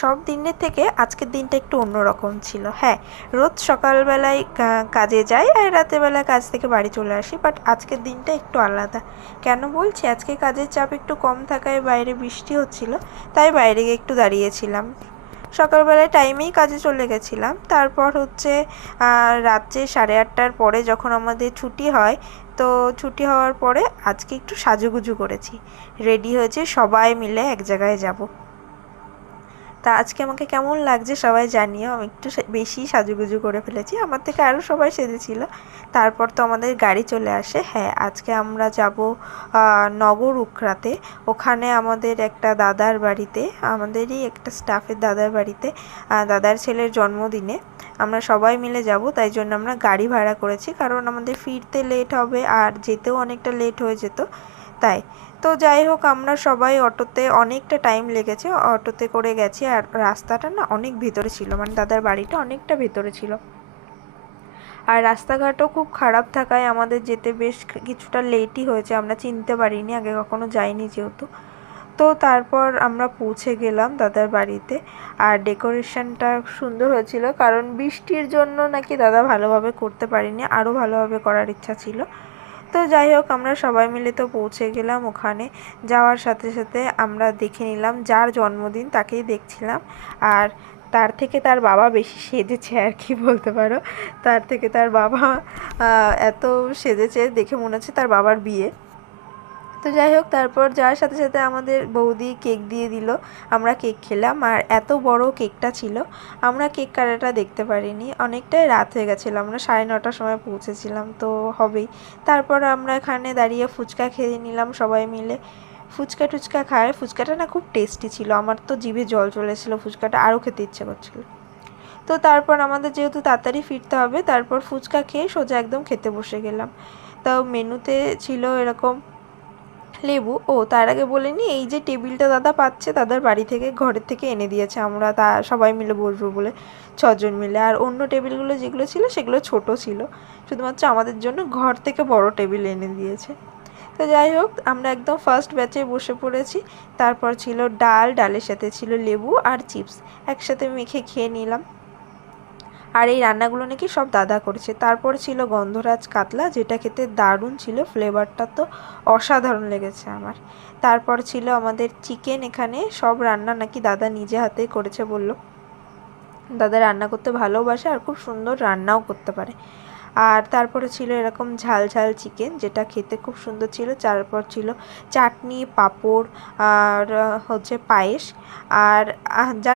সব দিনের থেকে আজকের দিনটা একটু অন্যরকম ছিল। হ্যাঁ, রোজ সকালবেলায় কাজে যাই আর রাতেরবেলায় কাজ থেকে বাড়ি চলে আসি, বাট আজকের দিনটা একটু আলাদা। কেন বলছি? আজকে কাজের চাপ একটু কম থাকায় বাইরে বৃষ্টি হচ্ছিল, তাই বাইরে গিয়ে একটু দাঁড়িয়েছিলাম। সকালবেলায় টাইমেই কাজে চলে গেছিলাম। তারপর হচ্ছে রাত্রে 8:30টার পরে যখন আমাদের ছুটি হয়, তো ছুটি হওয়ার পরে আজকে একটু সাজুগুজু করেছি, রেডি হয়েছি, সবাই মিলে এক জায়গায় যাব। তা আজকে আমাকে কেমন লাগছে সবাই জানিও। আমি একটু বেশি সাজুগুজু করে ফেলেছি, আমার থেকে আরও সবাই সেজেছিল। তারপর তো আমাদের গাড়ি চলে আসে। হ্যাঁ, আজকে আমরা যাব নগর উখড়াতে। ওখানে আমাদের একটা দাদার বাড়িতে, আমাদেরই একটা স্টাফের দাদার বাড়িতে দাদার ছেলের জন্মদিনে আমরা সবাই মিলে যাব। তাই জন্য আমরা গাড়ি ভাড়া করেছি, কারণ আমাদের ফিরতে লেট হবে আর যেতেও অনেকটা লেট হয়ে যেত, তাই। তো যাই হোক, আমরা সবাই অটোতে, অনেকটা টাইম লেগেছে, অটোতে করে গেছি। আর রাস্তাটা না অনেক ভেতরে ছিল, মানে দাদার বাড়িটা অনেকটা ভেতরে ছিল, আর রাস্তাঘাটও খুব খারাপ থাকায় আমাদের যেতে বেশ কিছুটা লেটই হয়েছে। আমরা চিনতে পারিনি, আগে কখনো যাইনি যেহেতু। তো তারপর আমরা পৌঁছে গেলাম দাদার বাড়িতে। আর ডেকোরেশনটা সুন্দর হয়েছিল, কারণ বৃষ্টির জন্য নাকি দাদা ভালোভাবে করতে পারিনি, আরও ভালোভাবে করার ইচ্ছা ছিল। তো যাই হোক, আমরা সবাই মিলে তো পৌঁছে গেলাম ওখানে। যাওয়ার সাথে সাথে আমরা দেখে নিলাম যার জন্মদিন তাকেই দেখছিলাম। আর তার থেকে তার বাবা বেশি সেজেছে আর কি বলতে পারো। তার থেকে তার বাবা এত সেজেছে, দেখে মনে হচ্ছে তার বাবার বিয়ে। তো যাই হোক, তারপর যাওয়ার সাথে সাথে আমাদের বৌদি কেক দিয়ে দিল। আমরা কেক খেলাম, আর এত বড় কেকটা ছিল, আমরা কেক কাটাটা দেখতে পারিনি, অনেকটাই রাত হয়ে গেছিলো। আমরা 9:30টার সময় পৌঁছেছিলাম, তো হবেই। তারপর আমরা এখানে দাঁড়িয়ে ফুচকা খেয়ে নিলাম সবাই মিলে। ফুচকা টুচকা খায়, ফুচকাটা না খুব টেস্টি ছিল, আমার তো জিভে জল চলে এসেছিলো, ফুচকাটা আরও খেতে ইচ্ছে করছিল। তো তারপর আমাদের যেহেতু তাড়াতাড়ি ফিরতে হবে, তারপর ফুচকা খেয়ে সোজা একদম খেতে বসে গেলাম। তো মেনুতে ছিল এরকম লেবু। ও, তার আগে বলে নিই, এই যে টেবিলটা দাদা পাচ্ছে, দাদার বাড়ি থেকে, ঘরের থেকে এনে দিয়েছে, আমরা তা সবাই মিলে বসবো বলে 6জন মিলে। আর অন্য টেবিলগুলো যেগুলো ছিল সেগুলো ছোট ছিল, শুধুমাত্র আমাদের জন্য ঘর থেকে বড় টেবিল এনে দিয়েছে। তো যাই হোক, আমরা একদম ফার্স্ট ব্যাচে বসে পড়েছি। তারপর ছিল ডাল, ডালের সাথে ছিল লেবু আর চিপস, একসাথে মেখে খেয়ে নিলাম। আর এই রান্নাগুলো নাকি সব দাদা করেছে। তারপর ছিল গন্ধরাজ কাতলা, যেটা খেতে দারুণ ছিল, ফ্লেভারটা তো অসাধারণ লেগেছে আমার। তারপর ছিল আমাদের চিকেন, এখানে সব রান্না নাকি দাদা নিজে হাতেই করেছে বলল। দাদা রান্না করতে ভালোবাসে আর খুব সুন্দর রান্নাও করতে পারে। আর তারপরে ছিল এরকম ঝাল ঝাল চিকেন, যেটা খেতে খুব সুন্দর ছিল। তারপর ছিল চাটনি, পাঁপড়, আর হচ্ছে পায়েস। আর